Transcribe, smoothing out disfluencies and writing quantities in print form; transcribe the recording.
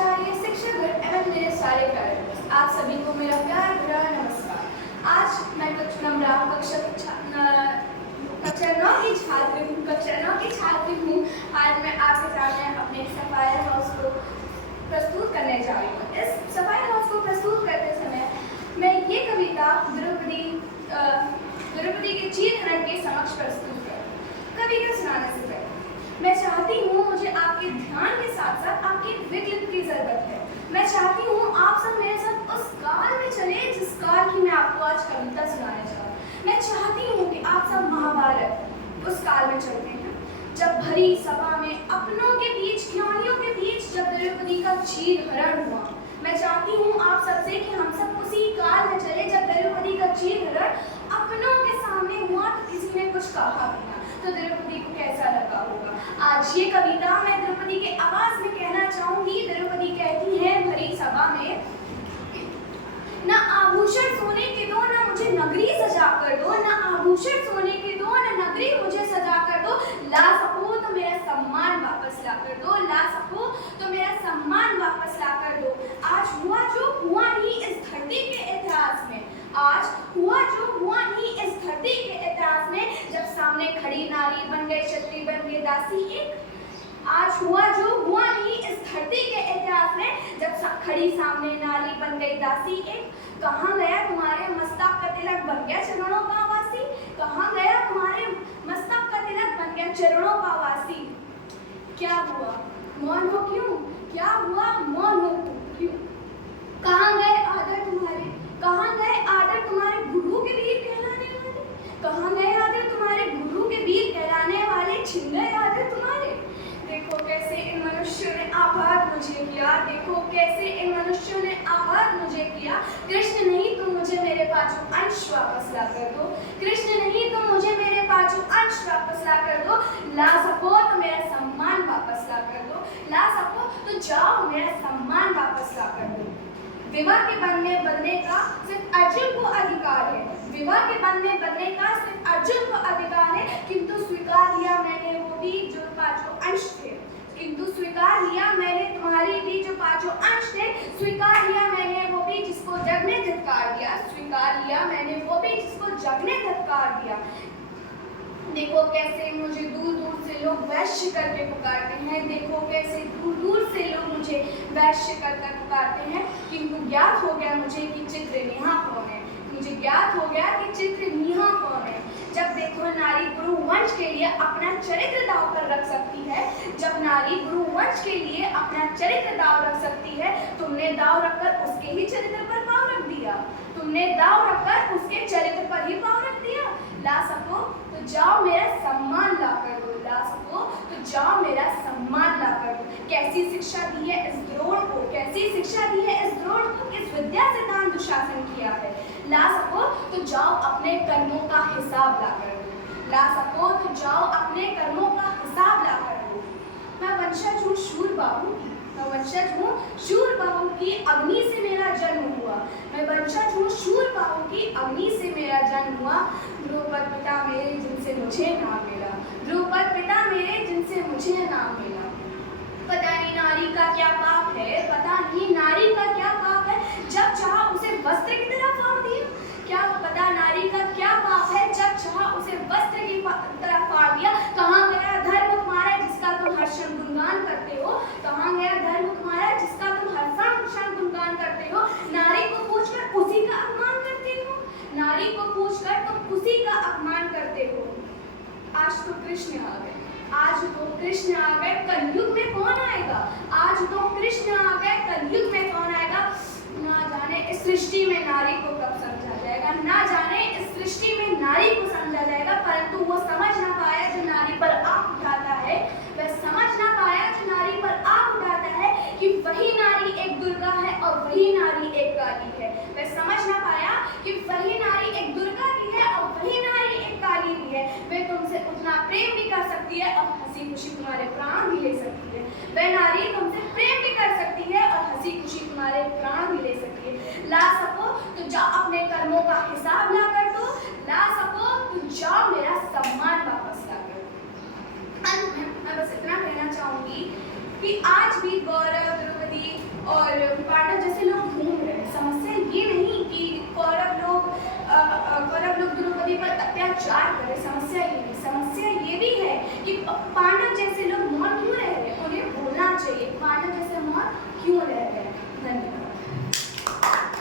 प्राचार्य, शिक्षक एवं मेरे सारे कार्यकर्ता, आप सभी को मेरा प्यार भरा नमस्कार। आज मैं कक्षा 9 की छात्र हूँ। आज मैं आपके सामने अपने सफाई हाउस को प्रस्तुत करने जा रही हूँ। इस सफाई हाउस को प्रस्तुत करते समय मैं ये कविता द्रौपदी के चीरहरण के समक्ष प्रस्तुत करूँ। कविता सुनाने से पहले मैं चाहती हूँ, मुझे आपके ध्यान के साथ साथ आपके विकल्प की जरूरत है। मैं चाहती हूँ आप सब मेरे साथ उस काल में चले जिस काल की मैं आपको आज कविता सुनाने जा रही हूँ। मैं चाहती हूँ कि आप सब महाभारत उस काल में चलते हैं, जब भरी सभा में अपनों के बीच, ज्ञानियों के बीच जब द्रौपदी का चीरहरण हुआ। मैं चाहती हूँ आप सबसे कि हम सब उसी काल में चले जब द्रौपदी का चीरहरण अपनों के सामने हुआ तो किसी ने कुछ कहा भी ना, तो द्रौपदी को कैसा लगा होगा। आज ये कविता मैं द्रौपदी के आवाज में कहना चाहूंगी। द्रौपदी कहती है भरी सभा में, ना आभूषण सोने के दो, ना मुझे नगरी सजा कर दो, ना आभूषण सोने के दो, ना नगरी मुझे सजा कर दो, ला सको तो मेरा सम्मान वापस ला कर दो, ला सको तो मेरा सम्मान वापस ला कर दो। आज हुआ जो हुआ ही इस धरती के इतिहास में, आज हुआ जो हुआ ही इस धरती के इतिहास में, जब सामने खड़ी नारी बन गई छत्री, बन गई दासी एक। आज हुआ जो हुआ ही इस धरती के इतिहास में, जब खड़ी सामने नारी बन गई दासी एक। कहाँ गया तुम्हारे मस्तक का तिलक, बन गया चरणों का वासी। कहाँ गया तुम्हारे मस्तक का तिलक, बन गया चरणों का वासी। क्या हुआ मौन हो क्यों, क्या हुआ मौन हो क्यों। कहाँ गए आदर तुम्हारे, कहाँ गए आदर तुम्हारे गुरु के वीर कहलाने वाले, कहाँ गए आदर तुम्हारे गुरु के वीर कहलाने वाले, छिन गए आदर तुम्हारे। देखो कैसे इन मनुष्यों ने आघात मुझे किया, देखो कैसे इन मनुष्यों ने आघात मुझे किया। कृष्ण नहीं तो मुझे मेरे पांचों अंश वापस ला कर दो, कृष्ण नहीं तो मुझे मेरे पांचों अंश वापस ला कर दो। ला सको तो मेरा सम्मान वापस ला कर दो, ला सको तो जाओ मेरा सम्मान वापस ला कर दो। विवाह के बंधने का सिर्फ अर्जुन को अधिकार है, विवाह के बंधने का सिर्फ अर्जुन को अधिकार है, किंतु स्वीकार लिया मैंने वो भी जो पांचों अंश थे, किंतु स्वीकार लिया मैंने तुम्हारी भी जो पांचों अंश थे। स्वीकार लिया मैंने वो भी जिसको जग ने धिक्कार दिया, स्वीकार लिया मैंने वो भी जिसको जग ने धिक्कार दिया। देखो कैसे मुझे दूर दूर से लोग वैश्य करके पुकारते हैं, देखो कैसे दूर दूर से लोग मुझे वैश्य करके पुकारते हैं, किंतु ज्ञात हो गया मुझे कि चित्र नेहा कौन है, मुझे ज्ञात हो गया कि चित्र नेहा कौन है। जब देखो नारी गुरु वंश के लिए अपना चरित्र दांव पर रख सकती है, जब नारी गुरु वंश के लिए अपना चरित्र दांव रख सकती है, तुमने दांव रखकर उसके ही चरित्र पर पाँव रख दिया, तुमने दांव रखकर उसके चरित्र पर ही पाँव रख दिया। ला सको तो जाओ मेरा सम्मान ला कर दो, ला सको तो जाओ मेरा सम्मान ला कर दो। कैसी शिक्षा दी है इस द्रोण को, कैसी शिक्षा दी है इस द्रोण को, किस विद्या से दान दुशासन किया है। ला सको तो जाओ अपने कर्मों का हिसाब ला कर दो, ला सको तो जाओ अपने कर्मों का हिसाब ला कर दो। मैं वंशज हूँ शूरबाहु की, मैं वंशज हूँ शूरबाहु की, अग्नि से मेरा जन्म हुआ, मैं वंशज हूँ शूरबाहु की, अग्नि से मेरा जन्म हुआ। द्रौपद पिता मेरे जिनसे मुझे नाम मिला, द्रौपद पिता मेरे जिनसे मुझे नाम मिला। पता नहीं नारी का क्या पाप है, पता नहीं नारी का क्या पाप है, जब चाहा उसे वस्त्र की तरह फाड़ दिया। क्या पता नारी का क्या पाप है, जब चाहा उसे वस्त्र की तरह फाड़ दिया। कहाँ गया धर्म तुम्हारा जिसका तुम हर क्षण गुणगान करते हो, कहाँ गया धर्म तुम्हारा जिसका तुम हर क्षण गुणगान करते हो। नारी को पूछकर उसी का अपमान करते हो, नारी को पूछकर तुम उसी का अपमान करते हो। आज तो कृष्ण आ गए, आज तो कृष्ण आ गए, कलयुग में कौन आएगा, आज तो कृष्ण आ गए, कलयुग में कौन आएगा। ना जाने इस सृष्टि में नारी को कब समझा जाएगा, ना जाने इस सृष्टि में नारी को समझा जाएगा, परंतु वो समझ ना पाया जो नारी पर आँख उठाता है, वह समझ ना पाया जो नारी पर आँख उठाता है कि वही नारी एक दुर्गा है और वही नारी एक काली है। वह समझ ना पाया कि वही नारी एक दुर्गा भी है और वही नारी एक काली भी है। वह तुमसे उतना प्रेम भी कर सकती है और हंसी खुशी तुम्हारे प्राण भी ले सकती है, वह नारी तुमसे प्रेम भी कर सकती है और हंसी खुशी तुम्हारे प्राण भी ले सकती है। ला सको तो जाओ अपने कर्मों का हिसाब ला कर दो, ला सको तो जाओ मेरा सम्मान वापस ला कर दो। अंत में मैं बस इतना कहना चाहूंगी कि आज भी गौरव, द्रौपदी विचार करें, समस्या